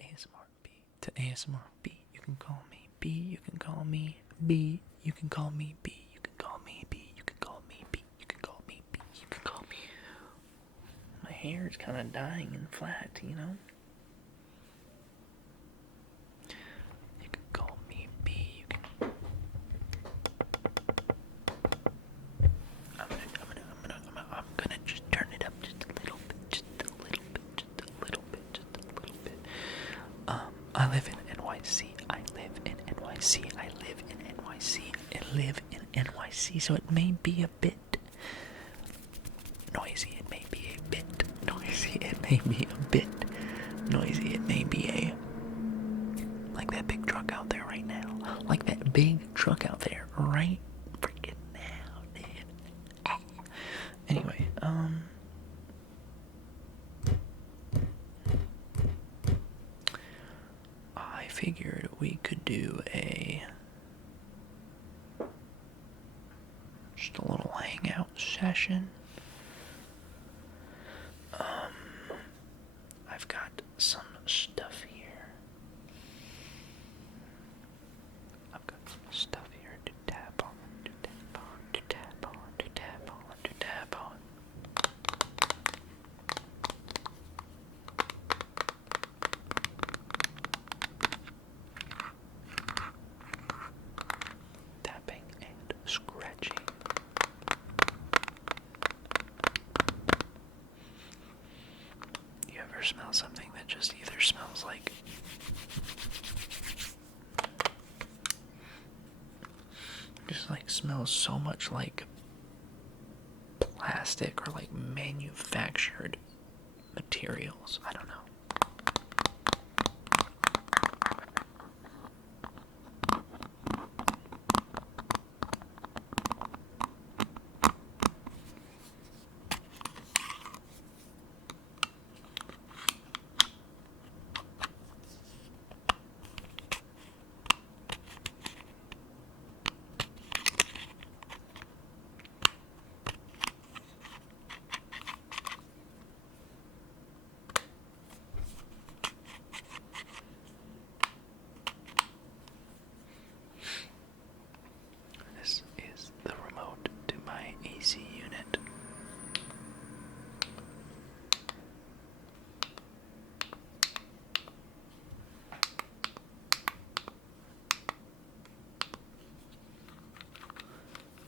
ASMR B. To ASMR B. You can call me B. You can call me B. You can call me B. You can call me B. You can call me B. You can call me B. You can call me. My hair is kind of dying and flat, you know? You can call me B. You can. I'm gonna just turn it up just a little bit, just a little bit, just a little bit, just a little bit. I live in NYC. I live in NYC. I live in NYC. I live in NYC. So it may be a bit noisy. It may be a bit noisy. It may be a bit noisy. It may be like that big truck out there right now. Like that big truck out there right freaking now, dude. Anyway, I figured we could do just a little hangout session. I've got some stuff here. I've got some stuff here to tap on, to tap on, to tap on, to tap on, to tap on. Tapping and scratching. You ever smell something that just either smells like smells so much like plastic or like manufactured materials? I don't know. This is the remote to my AC unit.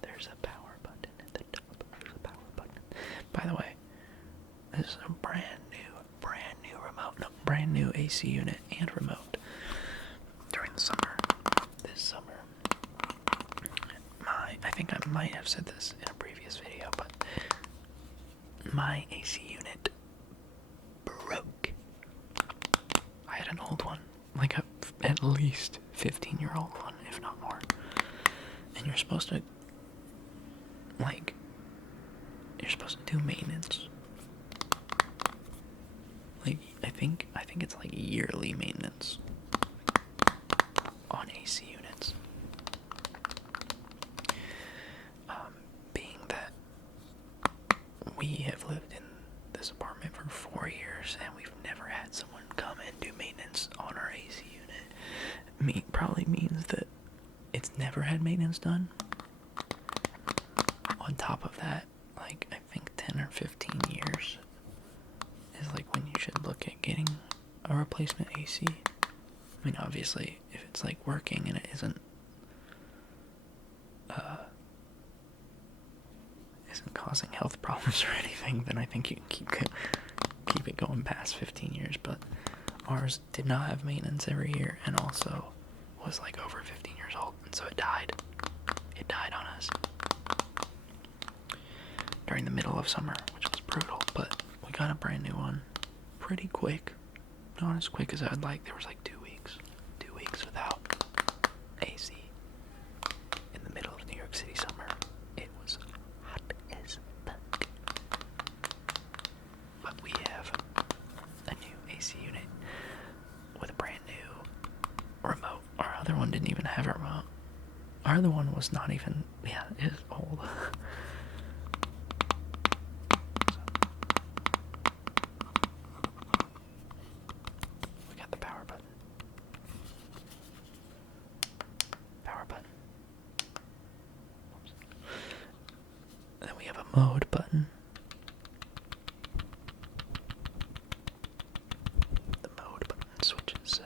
There's a power button at the top. There's a power button. By the way, this is a brand new remote. No, brand new AC unit and remote. During the summer, this summer, I think I might have said this in a previous video, but my AC unit broke. I had an old one, like at least 15-year-old one, if not more. And you're supposed to do maintenance. Like I think it's like yearly maintenance on AC units. Being that we have lived in this apartment for 4 years and we've never had someone come and do maintenance on our AC unit, probably means that it's never had maintenance done. On top of that, like I think 10 or 15 years is like when you should look at getting a replacement AC. I mean, obviously, if it's like working and it isn't causing health problems or anything, then I think you can keep it going past 15 years. But ours did not have maintenance every year, and also was like over 15 years old, and so it died. It died on us during the middle of summer, which was brutal. But we got a brand new one pretty quick. Not as quick as I'd like. There was like 2 weeks without AC in the middle of New York City summer. It was hot as fuck. But we have a new AC unit with a brand new remote. Our other one didn't even have a remote. Our other one was not even, it is old. We got the power mode button. The mode button switches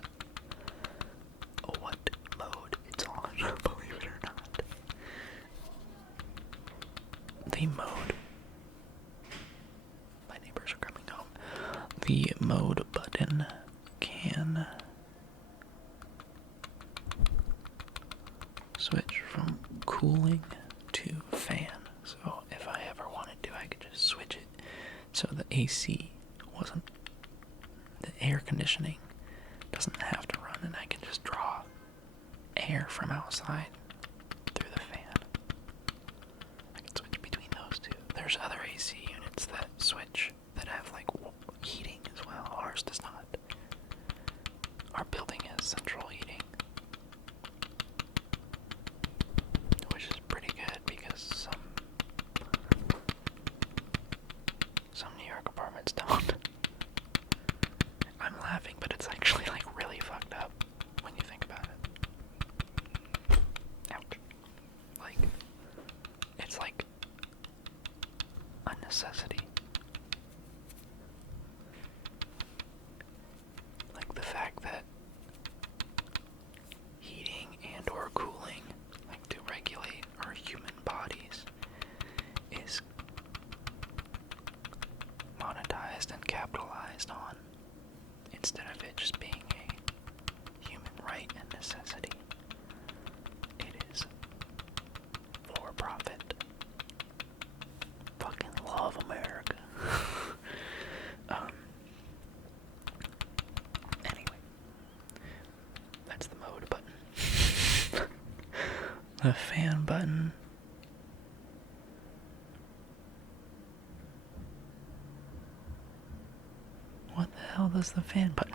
what mode it's on, believe it or not. The mode. My neighbors are coming home. The mode button can switch from cooling to fan. So if I ever wanted to, I could just switch it so the AC wasn't, the air conditioning doesn't have to run, and I can just draw air from outside through the fan. I can switch between those two. There's other AC units that switch, that have like heating as well. Ours does not. Our building has central heating, which is pretty good because some New York apartments don't. I'm laughing, but it's actually like really fucked up when you think about it. Ouch. Like, it's like a necessity. Like the fact that heating and or cooling, like to regulate our human bodies, is monetized and capitalized on, instead of it just being a human right and necessity. It is for profit. Fucking love America. Anyway, that's the mode button. The fan button. What the hell does the fan button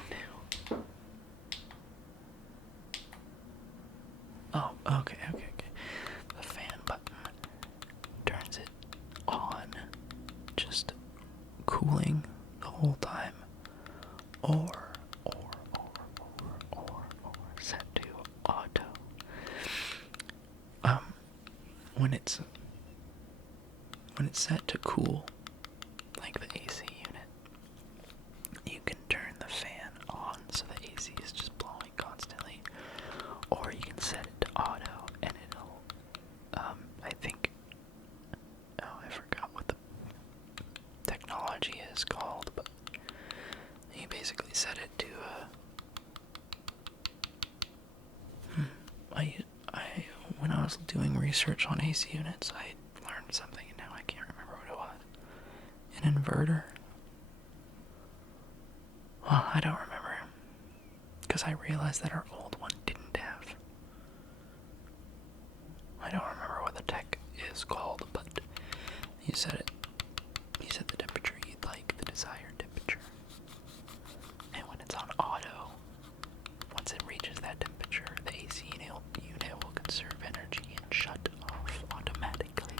do? Oh, okay. The fan button turns it on, just cooling the whole time, or set to auto. When it's set to cool, like the AC unit, you can turn the fan on so the AC is just blowing constantly, or you can set it to auto and it'll, I think, I forgot what the technology is called, but you basically set it to, when I was doing research on AC units, I learned something and now I can't remember what it was. An inverter? Well, I don't remember, because I realized that our old one didn't have. I don't remember what the tech is called, but you set the temperature you'd like, the desired temperature. And when it's on auto, once it reaches that temperature, the AC unit will conserve energy and shut off automatically.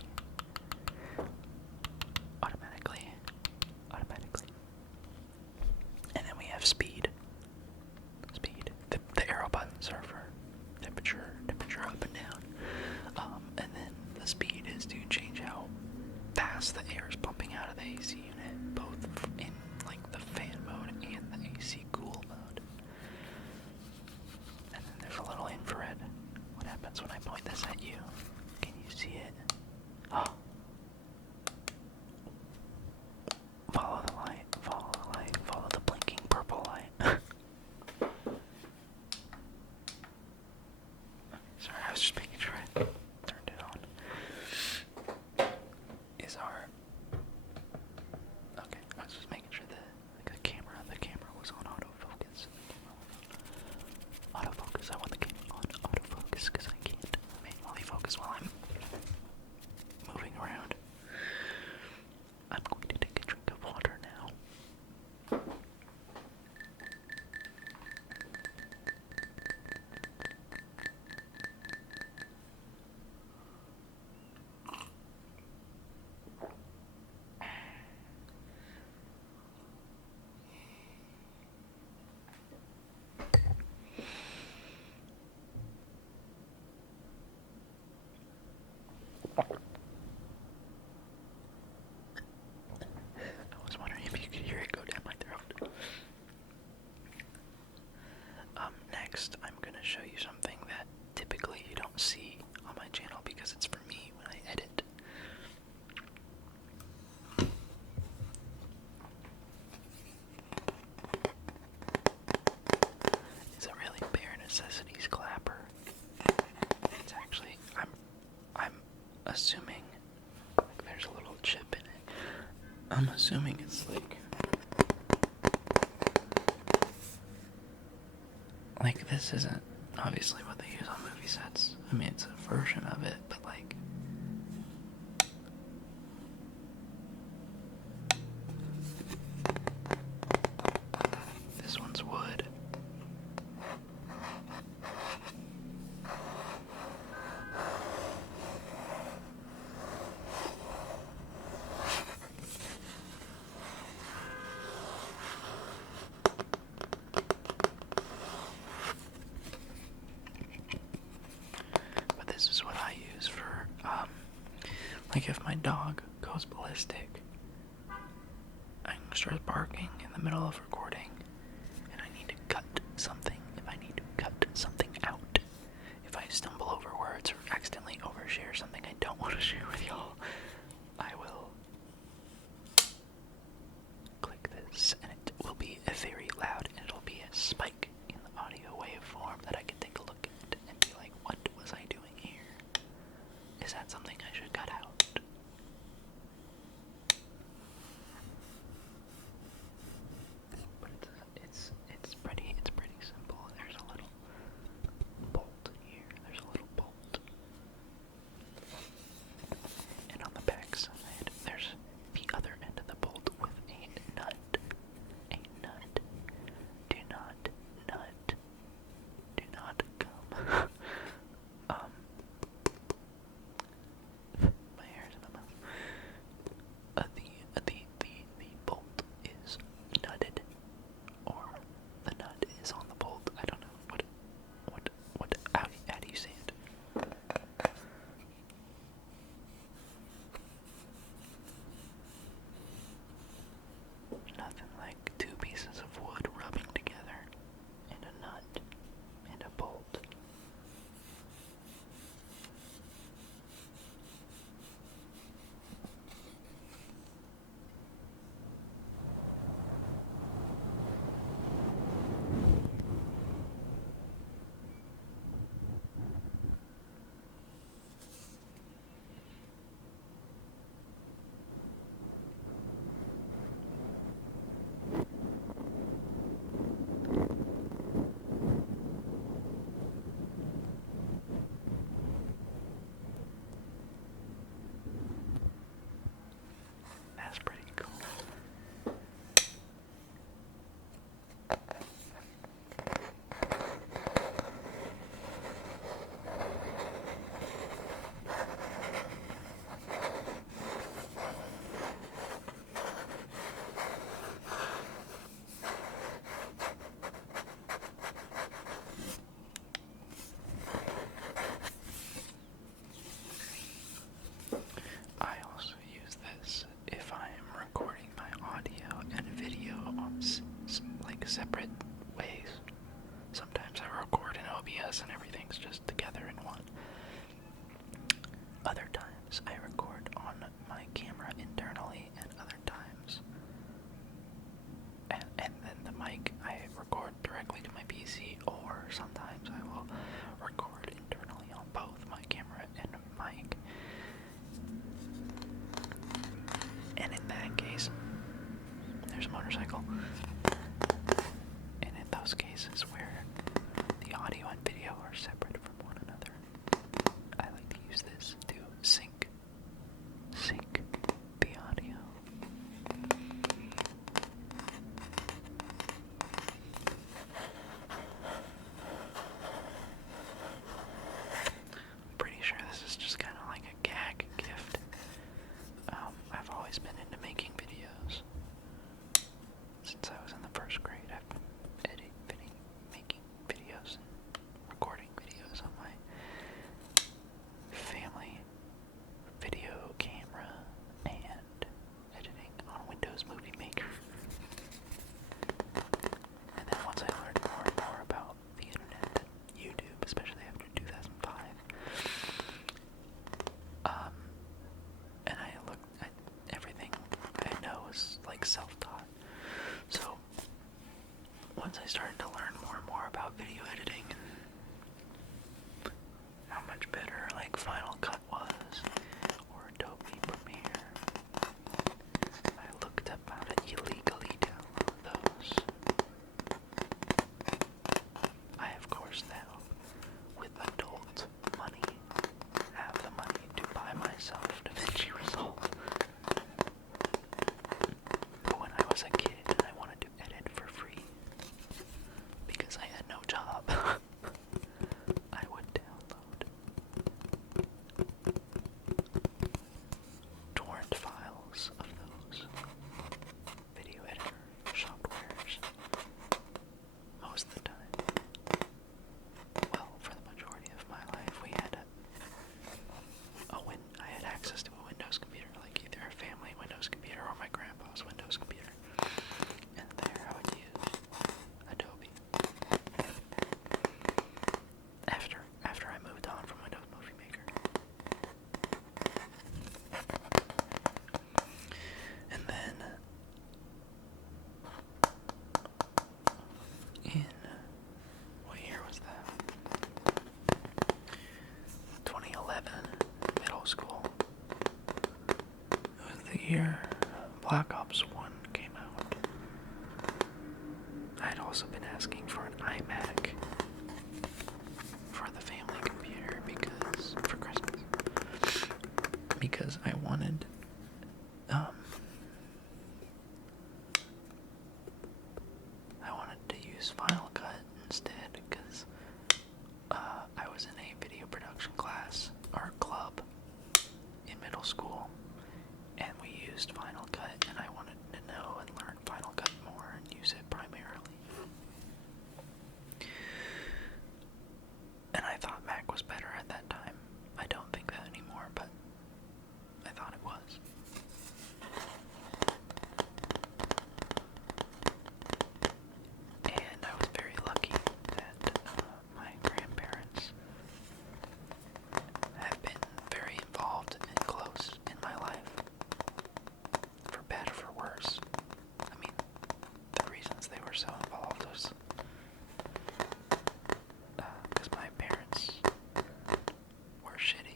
And then we have speed. The arrow buttons are for temperature up and down. And then the speed is to change how fast the because it's for me when I edit. It's a really bare necessities clapper. It's actually, I'm assuming, like, there's a little chip in it. I'm assuming it's like this isn't obviously what they use on movie sets. I mean, it's a version of it, but like, this one's wood. But this is what I use for, like if my dog goes ballistic and starts barking in the middle of recording, and I need to cut something, if I need to cut something out, if I stumble over words or accidentally overshare something I don't want to share with y'all, I will click this, and it will be very loud, and it'll be a spike in the audio waveform that I can take a look at and be like, what was I doing here? Is that something I should cut out? But it's pretty simple. There's a little bolt here. There's a little bolt. And on the back side, there's the other end of the bolt with a nut. A nut. Do not nut. Do not come. My hair's in my mouth. The bolt is nutted, or the nut is on the bolt. I don't know how do you say it? Nothing like two pieces of wood rubbing together, and a nut, and a bolt. That's pretty cool. I also use this if I am recording my audio and video on like separate ways. Sometimes I record in OBS and everything's just together in one. Other times I record on my camera internally, and other times, and then the mic I record directly to my PC, or sometimes I will record internally on both my camera and mic. And in that case, there's a motorcycle. And in those cases where the audio and video are separate from one another, I like to use this to sync the audio. I'm pretty sure this is just kind of like a gag gift. I've always been into making videos since I the year Black Ops 1 came out, I had also been asking for an iMac for the family computer for Christmas, because I wanted, to use Final Cut instead, because I was in a video production class, or club, in middle school, and we used Final Cut, and I wanted to know and learn Final Cut more and use it primarily. And I thought Mac was better at that time. I don't think that anymore, but I thought it was. And I was very lucky that my grandparents have been very involved and close in my life, for better or for worse. I mean, the reasons they were so involved was because my parents were shitty.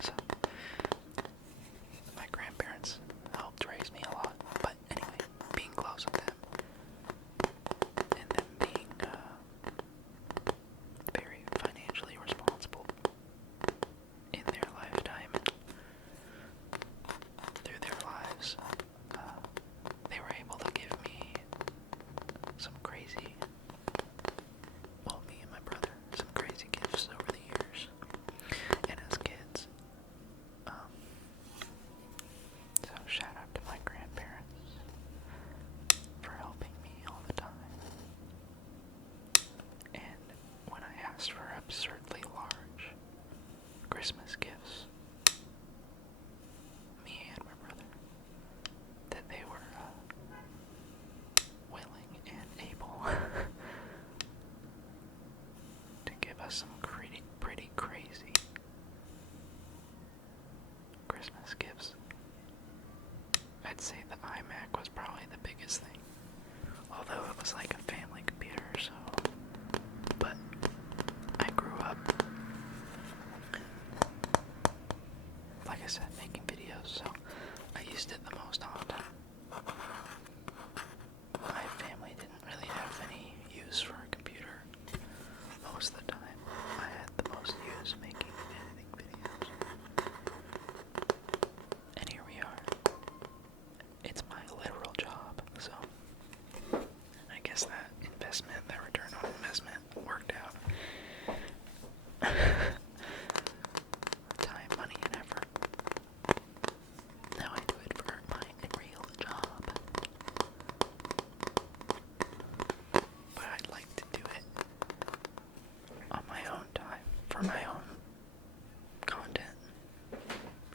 So, my grandparents helped raise me a lot. But anyway, being close with them, and them being very financially responsible in their lifetime, through their lives, they were able to give me some crazy, well, me and my brother, some crazy gifts over the years, and as kids. So shout out to my grandparents for helping me all the time. And when I asked for absurdly large Christmas gifts, me and my brother, that they were willing and able to give us some pretty crazy Christmas gifts. I'd say the iMac was probably the biggest thing, although it was like a family computer, so, but I grew up, like I said, making videos, so I used it the most often. My family didn't really have any use for a computer most of the time. I had the most use making and editing videos. And here we are. It's my literal job, so I guess that return on investment worked out. Time, money, and effort. Now I do it for my real job. But I'd like to do it on my own time, for my own content,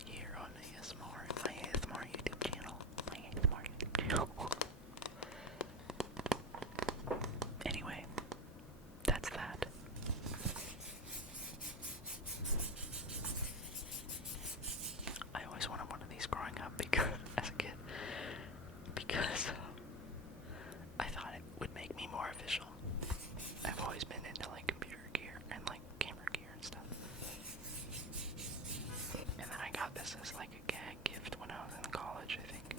here on ASMR, my ASMR YouTube channel, Anyway, that's that. I always wanted one of these growing up as a kid, because I thought it would make me more official. I've always been into like computer gear and like camera gear and stuff. And then I got this as like a gag gift when I was in college, I think.